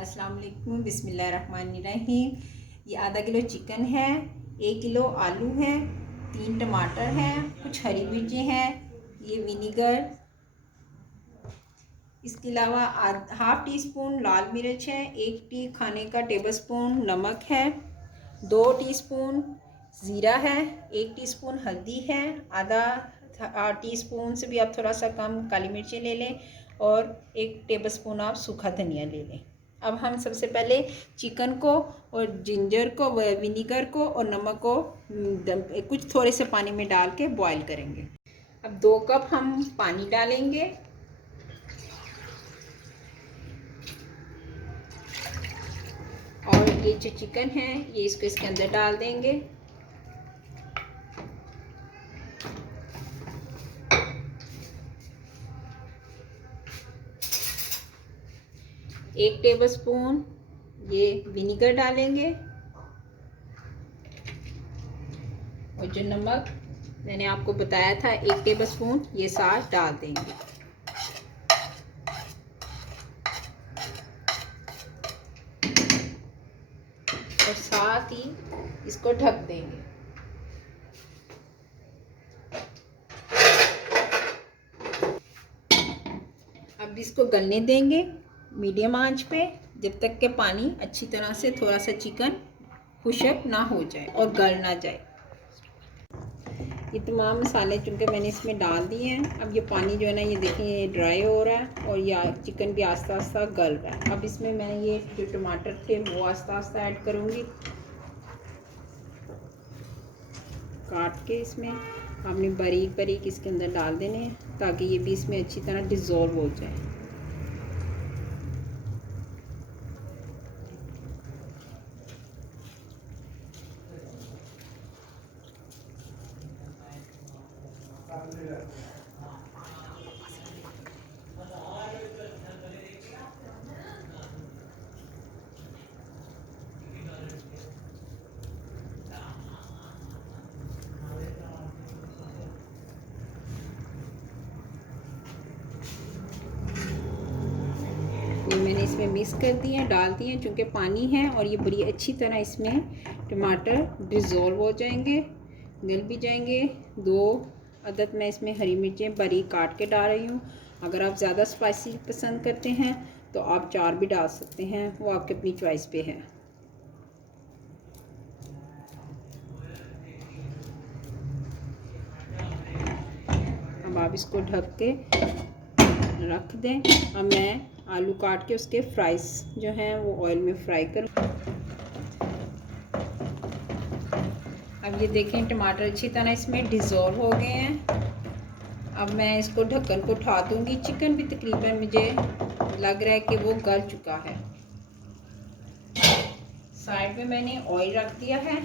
अस्सलाम वालेकुम, बिस्मिल्लाहिर्रहमानिर्रहीम। ये आधा किलो चिकन है, 1 किलो आलू है, 3 टमाटर हैं, कुछ हरी मिर्चें हैं, ये विनीगर, इसके अलावा हाफ़ टी स्पून लाल मिर्च है, 1 टी खाने का टेबल स्पून नमक है, 2 टीस्पून ज़ीरा है, 1 टीस्पून हल्दी है, आधा टीस्पून से भी आप थोड़ा सा कम काली मिर्चें ले लें और 1 टेबल स्पून आप सूखा धनिया ले लें। अब हम सबसे पहले चिकन को और जिंजर को, विनीगर को और नमक को कुछ थोड़े से पानी में डाल के बॉईल करेंगे। अब 2 कप हम पानी डालेंगे और ये जो चिकन है ये इसके अंदर डाल देंगे। एक टेबल स्पून ये विनीगर डालेंगे और जो नमक मैंने आपको बताया था 1 टेबल स्पून ये साथ डाल देंगे और साथ ही इसको ढक देंगे। अब इसको गलने देंगे मीडियम आंच पे जब तक के पानी अच्छी तरह से थोड़ा सा चिकन खुशक ना हो जाए और गल ना जाए। ये तमाम मसाले चूँकि मैंने इसमें डाल दिए हैं। अब ये पानी जो है ना ये देखें ये ड्राई हो रहा है और या चिकन भी आस्ता आस्ता गल रहा है। अब इसमें मैं ये जो टमाटर थे वो आस्ता आस्ता ऐड करूँगी काट के। इसमें आपने बारीक बारीक इसके अंदर डाल देने हैं ताकि ये भी इसमें अच्छी तरह डिज़ोल्व हो जाए। ये मैंने इसमें मिक्स कर दिए हैं, डाल दिए हैं चूँकि पानी है और ये बड़ी अच्छी तरह इसमें टमाटर डिज़ोल्व हो जाएंगे, गल भी जाएंगे। 2 अदद मैं इसमें हरी मिर्चें बारीक काट के डाल रही हूँ। अगर आप ज़्यादा स्पाइसी पसंद करते हैं तो आप 4 भी डाल सकते हैं, वो आपके अपनी चॉइस पे है। अब आप इसको ढक के रख दें। अब मैं आलू काट के उसके फ्राइज जो हैं वो ऑयल में फ्राई करूँ। अब ये देखें टमाटर अच्छी तरह इसमें डिज़ोल्व हो गए हैं। अब मैं इसको ढक्कन को उठा दूँगी। चिकन भी तकरीबन मुझे लग रहा है कि वो गल चुका है। साइड में मैंने ऑयल रख दिया है,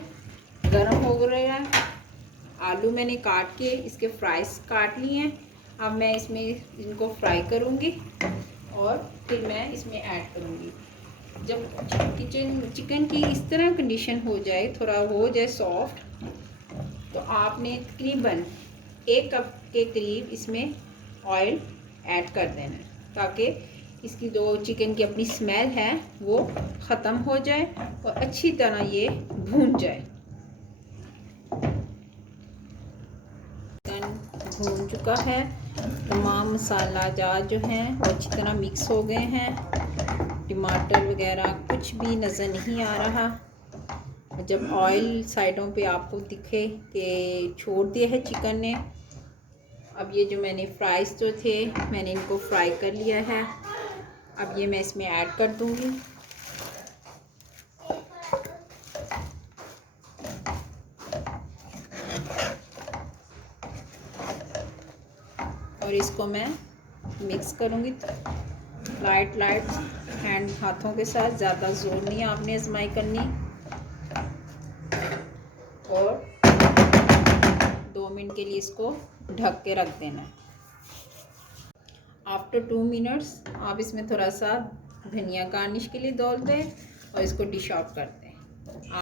गर्म हो रहा है। आलू मैंने काट के इसके फ्राइज काट लिए हैं। अब मैं इसमें इनको फ्राई करूँगी और फिर मैं इसमें ऐड करूँगी। जब चिकन की इस तरह कंडीशन हो जाए, थोड़ा हो जाए सॉफ्ट, तो आपने तकरीबन 1 कप के करीब इसमें ऑयल ऐड कर देना है ताकि इसकी जो चिकन की अपनी स्मेल है वो ख़त्म हो जाए और अच्छी तरह ये भून जाए। चिकन भून चुका है, तमाम मसाला जात जो हैं वो अच्छी तरह मिक्स हो गए हैं, टमाटर वगैरह कुछ भी नज़र नहीं आ रहा। जब ऑयल साइडों पे आपको दिखे कि छोड़ दिया है चिकन ने, अब ये जो मैंने फ्राइज़ जो थे मैंने इनको फ्राई कर लिया है। अब ये मैं इसमें ऐड कर दूँगी और इसको मैं मिक्स करूँगी लाइट हैंड हाथों के साथ, ज़्यादा ज़ोर नहीं आपने आजमाई करनी। और 2 मिनट के लिए इसको ढक के रख देना है। आफ्टर 2 मिनट्स आप इसमें थोड़ा सा धनिया गार्निश के लिए डाल दें और इसको डिश आउट कर दें।